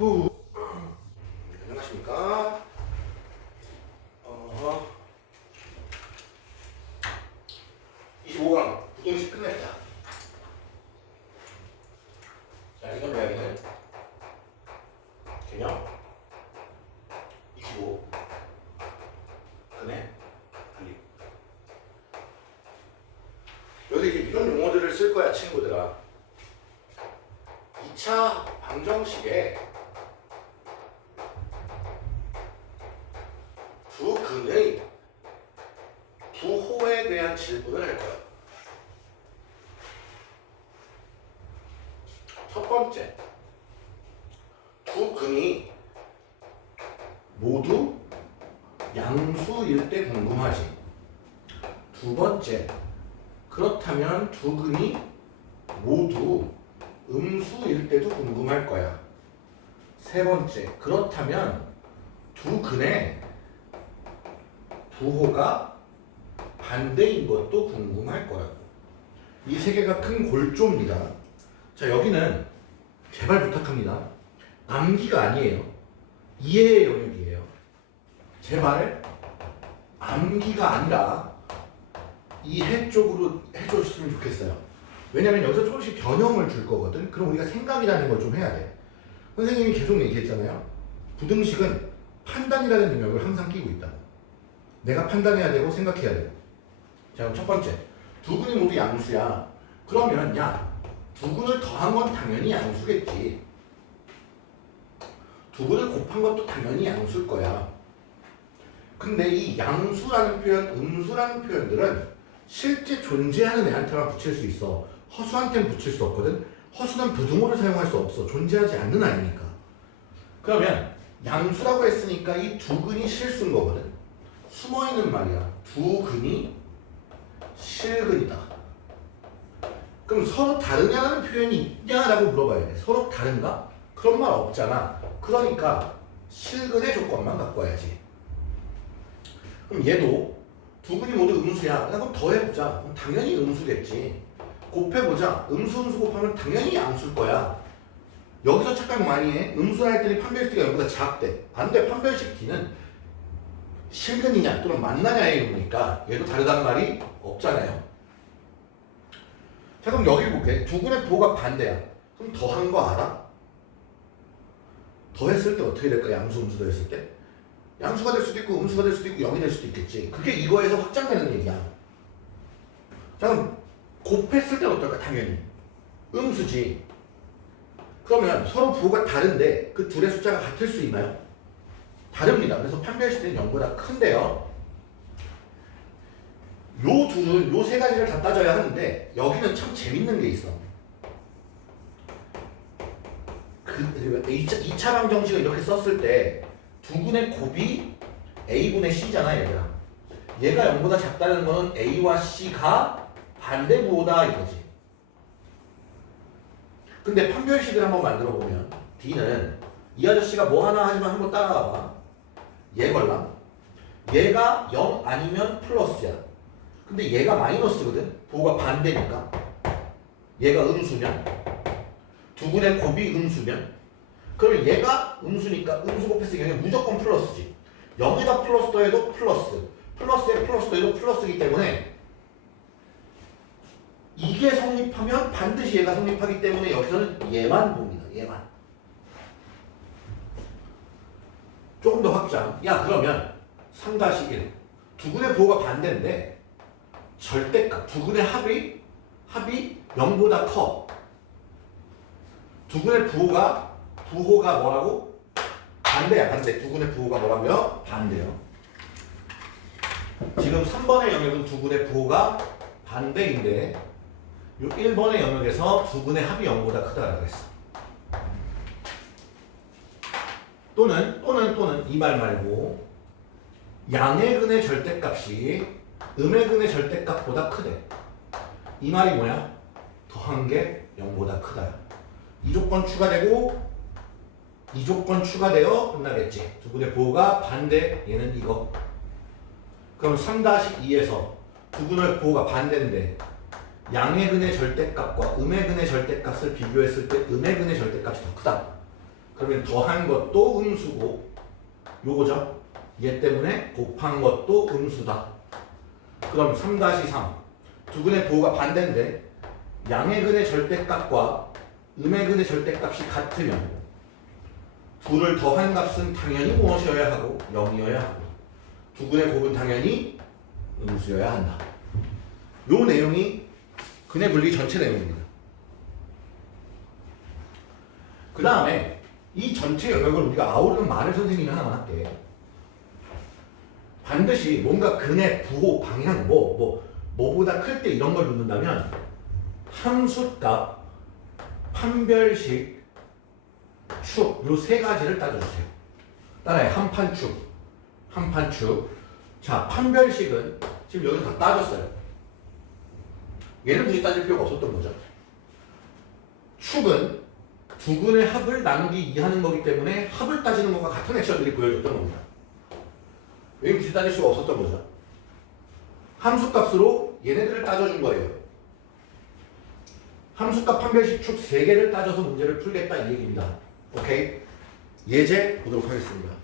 후. 안녕하십니까? 25강 부동식 끝냈다. 자, 이건 이야기는 개념 25 근해 분리. 여기서 이제 이런 용어들을 쓸 거야, 친구들아. 2차 방정식에 부근의 부호에 대한 질문을 할 거야. 첫 번째, 부근이 모두 양수일 때 궁금하지. 두 번째, 그렇다면 두 근이 모두 음수일 때도 궁금할 거야. 세 번째, 그렇다면 두 근의 부호가 반대인 것도 궁금할 거라고. 이 세 개가 큰 골조입니다. 자, 여기는 제발 부탁합니다. 암기가 아니에요. 이해의 영역이에요. 제발 암기가 아니라 이해 쪽으로 해줬으면 좋겠어요. 왜냐면 여기서 조금씩 변형을 줄 거거든. 그럼 우리가 생각이라는 걸 좀 해야 돼. 선생님이 계속 얘기했잖아요. 부등식은 판단이라는 영역을 항상 끼고 있다. 내가 판단해야 되고 생각해야 되고. 자, 그럼 첫 번째, 두 근이 모두 양수야. 그러면 야, 두 근을 더한 건 당연히 양수겠지. 두 근을 곱한 것도 당연히 양수일 거야. 근데 이 양수라는 표현, 음수라는 표현들은 실제 존재하는 애한테만 붙일 수 있어. 허수한테는 붙일 수 없거든. 허수는 부등호를 사용할 수 없어. 존재하지 않는 아이니까. 그러면 양수라고 했으니까 이 두 근이 실수인 거거든. 숨어있는 말이야. 두 근이 실근이다. 그럼 서로 다르냐는 표현이 있냐라고 물어봐야 돼. 서로 다른가? 그런 말 없잖아. 그러니까 실근의 조건만 갖고 와야지. 그럼 얘도 두 근이 모두 음수야. 그럼 더해보자. 그럼 당연히 음수겠지. 곱해보자. 음수 곱하면 당연히 양수일 거야. 여기서 착각 많이 해. 음수라 했더니 판별식 D가 0보다 작대. 안 돼. 판별식 D는 실근이냐 또는 만나냐의 의미니까 얘도 다르다는 말이 없잖아요. 자, 그럼 여기 볼게. 두 근의 부호가 반대야. 그럼 더한 거 알아? 더했을 때 어떻게 될까? 양수, 음수 더했을 때? 양수가 될 수도 있고 음수가 될 수도 있고 0이 될 수도 있겠지. 그게 이거에서 확장되는 얘기야. 자, 그럼 곱했을 때는 어떨까? 당연히 음수지. 그러면 서로 부호가 다른데 그 둘의 숫자가 같을 수 있나요? 다릅니다. 그래서 판별식 D는 0보다 큰데요. 요 둘은 요 세 가지를 다 따져야 하는데 여기는 참 재밌는 게 있어. 그 2차 방정식을 이렇게 썼을 때 두 근의 곱이 A분의 C잖아, 얘들아. 얘가 0보다 작다는 거는 A와 C가 반대 부호다 이거지. 근데 판별식을 한번 만들어 보면 D는 이 아저씨가 뭐 하나 하지만 한번 따라가 봐. 얘 걸랑. 얘가 0 아니면 플러스야. 근데 얘가 마이너스거든. 부호가 반대니까. 얘가 음수면 두 근의 곱이 음수면 그러면 얘가 음수니까 음수 곱했을 경우에 무조건 플러스지. 0에다 플러스 더해도 플러스. 플러스에 플러스 더해도 플러스이기 때문에 이게 성립하면 반드시 얘가 성립하기 때문에 여기서는 얘만 봅니다. 얘만. 조금 더 확장. 야, 그러면 3-1. 두 근의 부호가 반대인데 절대값. 두 근의 합이 0보다 커. 두 근의 부호가 뭐라고? 반대야, 반대. 두 근의 부호가 뭐라고요? 반대요. 지금 3번의 영역은 두 근의 부호가 반대인데 요 1번의 영역에서 두 근의 합이 0보다 크다라고 했어. 또는 이 말 말고 양의 근의 절대값이 음의 근의 절대값보다 크대. 이 말이 뭐야? 더한 게 0보다 크다. 이 조건 추가되고 이 조건 추가되어 끝나겠지. 두 근의 부호가 반대, 얘는 이거. 그럼 3-2에서 두 근의 부호가 반대인데 양의 근의 절대값과 음의 근의 절대값을 비교했을 때 음의 근의 절대값이 더 크다. 그러면 더한 것도 음수고 요거죠. 얘 때문에 곱한 것도 음수다. 그럼 3-3 두 근의 부호가 반대인데 양의 근의 절대값과 음의 근의 절대값이 같으면 둘을 더한 값은 당연히 무엇이어야 하고 0이어야 하고 두 근의 곱은 당연히 음수여야 한다. 요 내용이 근의 분리 전체 내용입니다. 그 다음에 이 전체 영역을 우리가 아우르는 말을 선생님이 하나만 할게. 반드시 뭔가 근의 부호, 방향, 뭐보다 클 때 이런 걸 묻는다면 함수값, 판별식, 축, 요 세 가지를 따져주세요. 따라해. 한판축. 자, 판별식은 지금 여기서 다 따졌어요. 얘를 굳이 따질 필요가 없었던 거죠. 축은 두 근의 합을 나누기 2 하는 거기 때문에 합을 따지는 것과 같은 액션들이 보여줬던 겁니다. 왜 굳이 따질 수가 없었던 거죠. 함수값으로 얘네들을 따져준 거예요. 함수값 판별식 축 3개를 따져서 문제를 풀겠다 이 얘기입니다. 오케이? 예제 보도록 하겠습니다.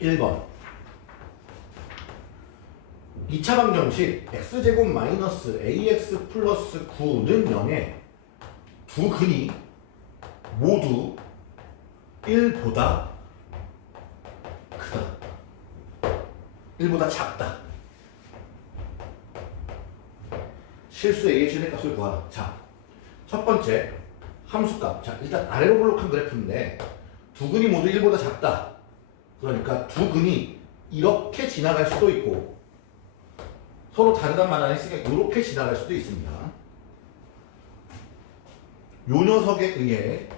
1번 2차 방정식 x제곱 마이너스 ax 플러스 9는 0에 두 근이 모두 1보다 크다. 1보다 작다. 실수 a의 최대값을 구하라. 자, 첫 번째 함수값. 자, 일단 아래로 블록한 그래프인데 두 근이 모두 1보다 작다. 그러니까 두 근이 이렇게 지나갈 수도 있고 서로 다르단 말 안 했으니까 이렇게 지나갈 수도 있습니다. 요 녀석에 의해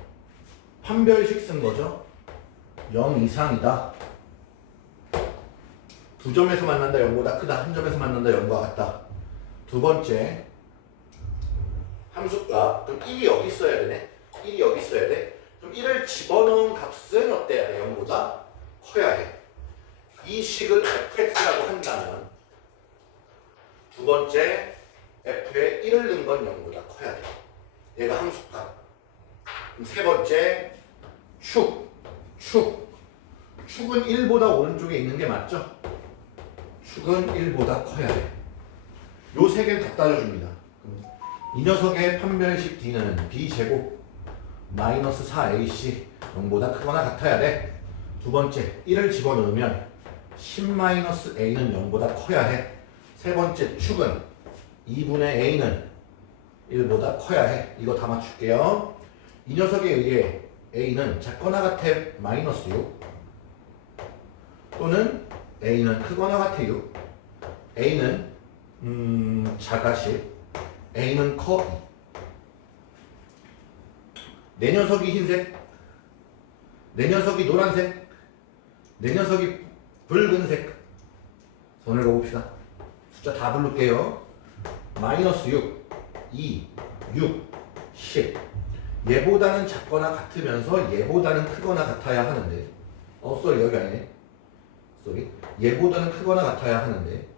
판별식 쓴 거죠. 0 이상이다. 두 점에서 만난다 0보다 크다. 한 점에서 만난다 0과 같다. 두 번째 함수값. 그럼 1이 여기 있어야 되네. 1이 여기 있어야 돼. 그럼 1을 집어넣은 값은 어때야 돼? 0보다 커야 해. 이 식을 fx라고 한다면 두 번째 f에 1을 넣은 건 0보다 커야 돼. 얘가 함수값. 그럼 세 번째 축은 1보다 오른쪽에 있는 게 맞죠? 축은 1보다 커야 돼. 요 세 개를 다 따져줍니다. 이 녀석의 판별식 D는 B제곱 마이너스 4AC 0보다 크거나 같아야 돼. 두 번째 1을 집어넣으면 10-A는 0보다 커야 해. 세 번째 축은 2분의 A는 1보다 커야 해. 이거 다 맞출게요. 이 녀석에 의해 A는 작거나 같아 마이너스 6 또는 A는 크거나 같아 6 A는 작아 10 A는 커 2. 내 녀석이 흰색, 내 녀석이 노란색, 내 녀석이 붉은색. 손을 그어봅시다. 숫자 다 부를게요. 마이너스 6, 2, 6, 10. 얘보다는 작거나 같으면서 얘보다는 크거나 같아야 하는데 쏘리 여기 아니네. 쏘리. 얘보다는 크거나 같아야 하는데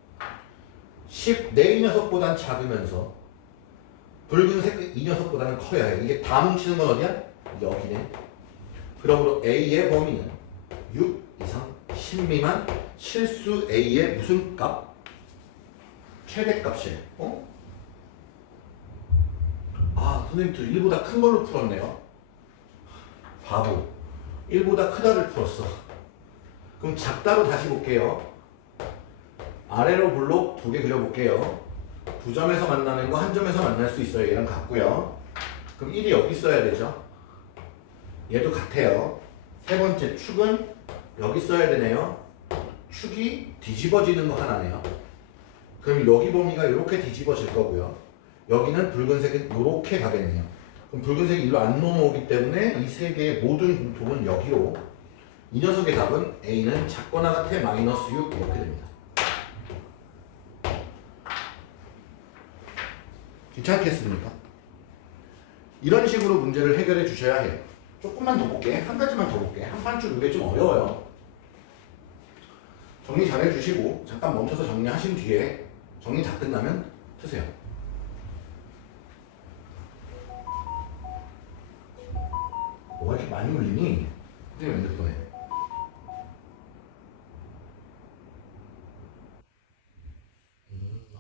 10 내 이 녀석보단 작으면서 붉은색 이 녀석보다는 커야 해. 이게 다 뭉치는 건 어디야? 여기네. 그러므로 A의 범위는 6 이상 10 미만 실수 A의 무슨 값? 최대값이에요. 선생님 저 1보다 큰 걸로 풀었네요. 바보. 1보다 크다를 풀었어. 그럼 작다로 다시 볼게요. 아래로 블록 2개 그려볼게요. 두 점에서 만나는 거 한 점에서 만날 수 있어요. 얘랑 같고요. 그럼 1이 여기 있어야 되죠. 얘도 같아요. 세 번째 축은 여기 써야 되네요. 축이 뒤집어지는 거 하나네요. 그럼 여기 범위가 이렇게 뒤집어질 거고요. 여기는 붉은색은 이렇게 가겠네요. 그럼 붉은색이 일로 안 넘어오기 때문에 이 세 개의 모든 공통은 여기로. 이 녀석의 답은 A는 작거나 같아 마이너스 6 이렇게 됩니다. 귀찮겠습니까? 이런 식으로 문제를 해결해 주셔야 해요. 조금만 더 볼게. 한 가지만 더 볼게. 한 판줄 이게 좀 어려워요. 정리 잘 해주시고 잠깐 멈춰서 정리하신 뒤에 정리 다 끝나면 트세요. 뭐가 이렇게 많이 울리니? 선생님 핸드폰에.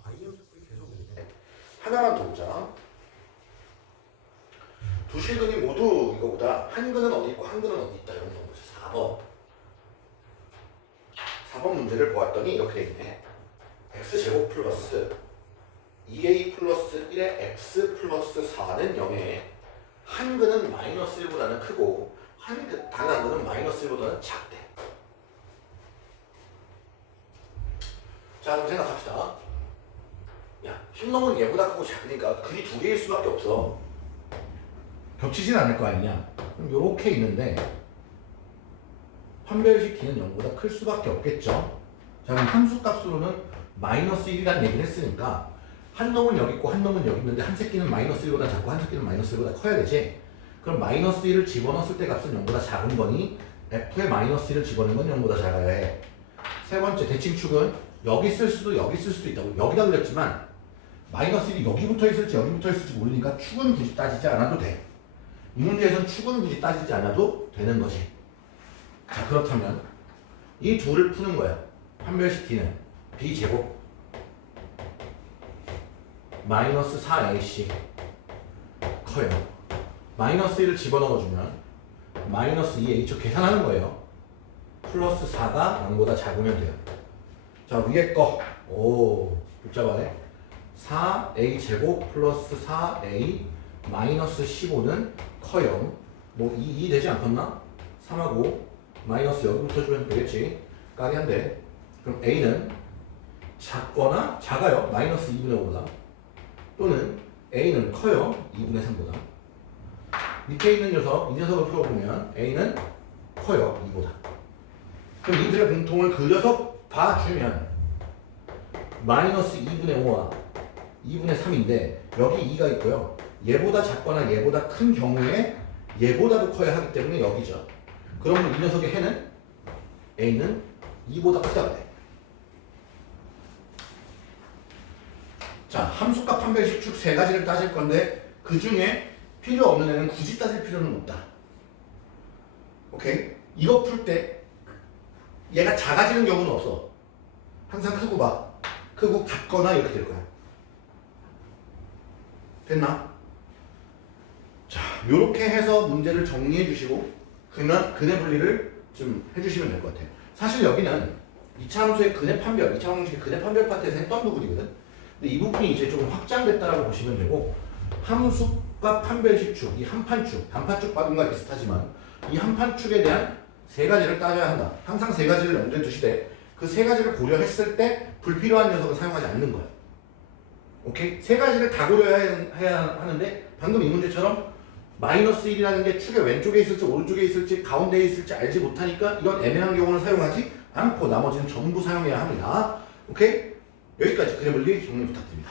IM 소리 계속 울리네. 하나만 더 보자. 두 실근이 모두 이거보다 한 근은 어디 있고 한 근은 어디 있다 이런 거 보죠. 4번. 4번 문제를 보았더니 이렇게 돼 있네. x제곱 플러스 2a 플러스 1의 x 플러스 4는 0에 한 근은 마이너스 1보다는 크고 단 한 근은 마이너스 1보다는 작대. 자, 그럼 생각합시다. 야, 힘 넘은 얘보다 크고 작으니까 근이 두 개일 수밖에 없어. 겹치진 않을 거 아니냐. 그럼 요렇게 있는데 판별식 t는 0보다 클 수밖에 없겠죠. 자, 그럼 함수값으로는 마이너스 1이라는 얘기를 했으니까 한 놈은 여기 있고 한 놈은 여기 있는데 한 새끼는 마이너스 1보다 작고 한 새끼는 마이너스 1보다 커야 되지. 그럼 마이너스 1을 집어넣었을 때 값은 0보다 작은 거니 f에 마이너스 1을 집어넣은 건 0보다 작아야 해. 세 번째 대칭축은 여기 쓸 수도 여기 쓸 수도 있다고. 여기다 그렸지만 마이너스 1이 여기부터 있을지 여기부터 있을지 모르니까 축은 굳이 따지지 않아도 돼. 이 문제에서는 축은 굳이 따지지 않아도 되는 거지. 자, 그렇다면 이 둘을 푸는 거야. 판별식 t는 b제곱 마이너스 4ac 커요. 마이너스 1을 집어넣어주면 마이너스 2a 계산하는 거예요. 플러스 4가 0보다 작으면 돼요. 자, 위에 거 복잡하네. 4a 제곱 플러스 4a 마이너스 15는 커요. 뭐 2 되지 않겠나? 3하고 마이너스 여기부터 주면 되겠지. 까리한데. 그럼 a는 작거나 작아요. 마이너스 2분의 5보다. 또는 a는 커요. 2분의 3보다. 밑에 있는 녀석, 이 녀석을 풀어보면 a는 커요. 2보다. 그럼 이들의 공통을 그려서 봐주면 마이너스 2분의 5와 2분의 3인데 여기 2가 있고요. 얘보다 작거나 얘보다 큰 경우에 얘보다도 커야 하기 때문에 여기죠. 그러면 이 녀석의 해는 a는 2보다 크다 그래. 자, 함수값 판별식 축 세 가지를 따질 건데 그 중에 필요 없는 애는 굳이 따질 필요는 없다. 오케이? 이거 풀 때 얘가 작아지는 경우는 없어. 항상 크고 봐. 크고 같거나 이렇게 될 거야. 됐나? 자, 요렇게 해서 문제를 정리해 주시고 근의 분리를 좀 해주시면 될 것 같아요. 사실 여기는 2차 함수의 근의 판별, 2차 방식의 근의 판별 파트에서 했던 부분이거든. 근데 이 부분이 이제 조금 확장됐다라고 보시면 되고 함수값 판별식 축, 이 한판축, 단판축 받은과 비슷하지만 이 한판축에 대한 세 가지를 따져야 한다. 항상 세 가지를 염두에 두시되 그 세 가지를 고려했을 때 불필요한 녀석은 사용하지 않는 거야. 오케이? 세 가지를 다 고려해야 하는데 방금 이 문제처럼 마이너스 1이라는 게 축의 왼쪽에 있을지 오른쪽에 있을지 가운데에 있을지 알지 못하니까 이런 애매한 경우는 사용하지 않고 나머지는 전부 사용해야 합니다. 오케이? 여기까지 근의 분리 정리 부탁드립니다.